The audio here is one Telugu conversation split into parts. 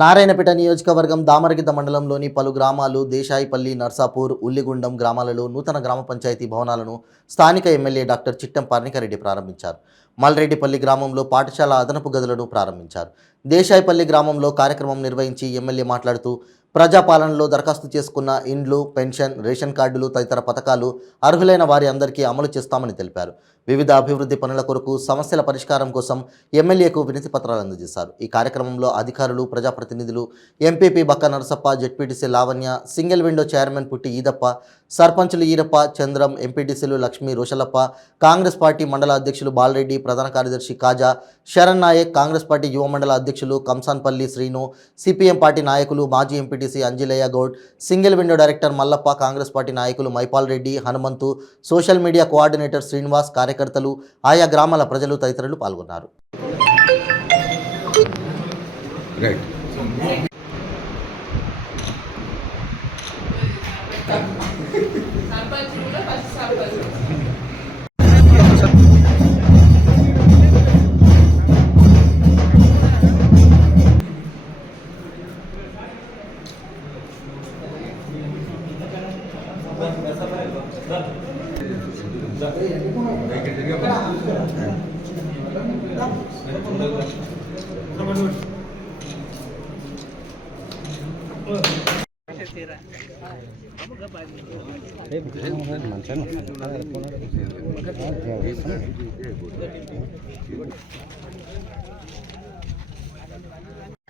నారాయణపేట నియోజకవర్గం దామరగిద్ద మండలంలోని పలు గ్రామాలు దేశాయిపల్లి, నర్సాపూర్, ఉల్లిగుండం గ్రామాలలో నూతన గ్రామ పంచాయతీ భవనాలను స్థానిక ఎమ్మెల్యే డాక్టర్ చిట్టెం పార్నికారెడ్డి ప్రారంభించారు. మల్రెడ్డిపల్లి గ్రామంలో పాఠశాల అదనపు గదులను ప్రారంభించారు. దేశాయిపల్లి గ్రామంలో కార్యక్రమం నిర్వహించి ఎమ్మెల్యే మాట్లాడుతూ ప్రజాపాలనలో దరఖాస్తు చేసుకున్న ఇండ్లు, పెన్షన్, రేషన్ కార్డులు తదితర పథకాలు అర్హులైన వారి అందరికీ అమలు చేస్తామని తెలిపారు. వివిధ అభివృద్ధి పనుల కొరకు సమస్యల పరిష్కారం కోసం ఎమ్మెల్యేకు వినతి పత్రాలు అందజేశారు. ఈ కార్యక్రమంలో అధికారులు, ప్రజాప్రతినిధులు, ఎంపీపీ బక్క Narasappa, ZPTC Lavanya, single window chairman పుట్టి ఈదప్ప, సర్పంచులు ఈరప్ప, చంద్రం, ఎంపీటీసీలు లక్ష్మీ, రోషలప్ప, కాంగ్రెస్ పార్టీ మండల అధ్యక్షులు బాలరెడ్డి, ప్రధాన కార్యదర్శి కాజా, శరణ్ నాయక్, కాంగ్రెస్ పార్టీ యువ మండల అధ్యక్షులు కంసాన్పల్లి శ్రీను, సిపిఎం పార్టీ నాయకులు మాజీ MPTC Anjilaiah Goud, single window director Mallappa, Congress party నాయకులు Maipal Reddy, Hanumanthu, social media coordinator Srinivas, కార్యకర్తలు, ఆయా గ్రామాల ప్రజలు తదితరులు పాల్గొన్నారు.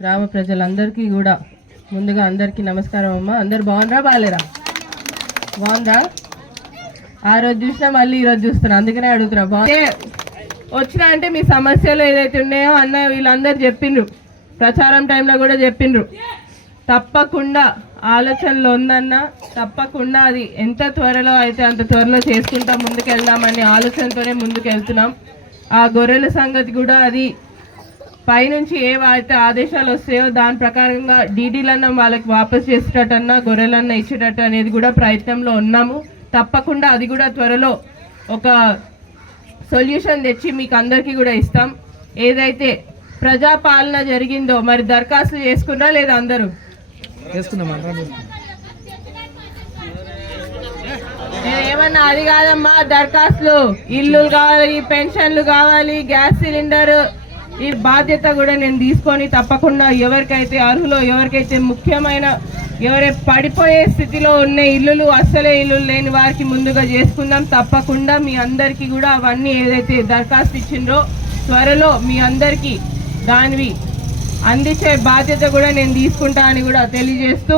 గ్రామ ప్రజలందరికీ కూడా ముందుగా అందరికీ నమస్కారం అమ్మ. అందరు బాగుండ్రా, బాగాలేరా? బాగుందా? ఆ రోజు చూసినా మళ్ళీ ఈరోజు చూస్తున్నా, అందుకనే అడుగుతున్నా. వచ్చినా అంటే మీ సమస్యలు ఏదైతే ఉన్నాయో అన్న వీళ్ళందరూ చెప్పిండ్రు, ప్రచారం టైంలో కూడా చెప్పిండ్రు. తప్పకుండా ఆలోచనలో ఉందన్న, తప్పకుండా అది ఎంత త్వరలో అయితే అంత త్వరలో చేసుకుంటా ముందుకు వెళ్దామని ఆలోచనతోనే ముందుకు వెళ్తున్నాం. ఆ గొర్రెల సంగతి కూడా అది పైనుంచి ఏవైతే ఆదేశాలు వస్తాయో దాని ప్రకారంగా డీడీలన్నా వాళ్ళకి వాపస్ చేసేటట్టన్నా, గొర్రెలన్నా ఇచ్చేటట్టు అనేది కూడా ప్రయత్నంలో ఉన్నాము. తప్పకుండా అది కూడా త్వరలో ఒక సొల్యూషన్ తెచ్చి మీకు అందరికీ కూడా ఇస్తాం. ఏదైతే ప్రజాపాలన జరిగిందో మరి దరఖాస్తు చేసుకున్నా లేదా? అందరూ ఏమన్నా అది కాదమ్మా, దరఖాస్తులు, ఇల్లులు కావాలి, పెన్షన్లు కావాలి, గ్యాస్ సిలిండర్, ఈ బాధ్యత కూడా నేను తీసుకొని తప్పకుండా ఎవరికైతే అర్హులో, ఎవరికైతే ముఖ్యమైన, ఎవరే పడిపోయే స్థితిలో ఉన్న ఇల్లులు, అస్సలే ఇల్లు లేని వారికి ముందుగా చేసుకుందాం. తప్పకుండా మీ అందరికీ కూడా అవన్నీ ఏదైతే దరఖాస్తు ఇచ్చిండ్రో త్వరలో మీ అందరికీ దానివి అందించే బాధ్యత కూడా నేను తీసుకుంటా అని కూడా తెలియజేస్తూ,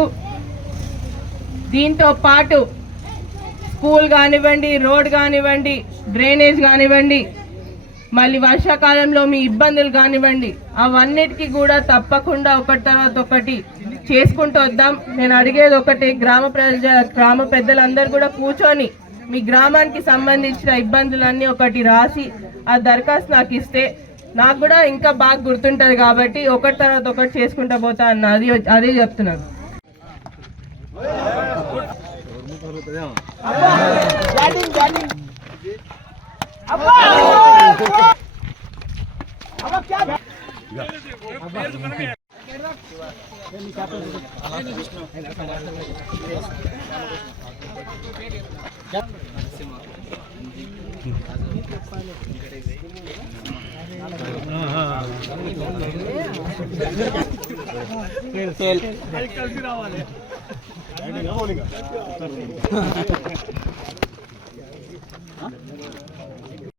దీంతో పాటు స్కూల్ కానివ్వండి, రోడ్ కానివ్వండి, డ్రైనేజ్ కానివ్వండి, మళ్ళీ వర్షాకాలంలో మీ ఇబ్బందులు కానివ్వండి, అవన్నిటికీ కూడా తప్పకుండా ఒకటి తర్వాత ఒకటి చేసుకుంటూ వద్దాం. నేను అడిగేది ఒకటి, గ్రామ పెద్దలందరూ కూడా కూర్చొని మీ గ్రామానికి సంబంధించిన ఇబ్బందులన్నీ ఒకటి రాసి ఆ దరఖాస్తు నాకు ఇస్తే నాకు కూడా ఇంకా బాగా గుర్తుంటుంది. కాబట్టి ఒకటి తర్వాత ఒకటి చేసుకుంటా పోతా అన్న, అదే చెప్తున్నాను.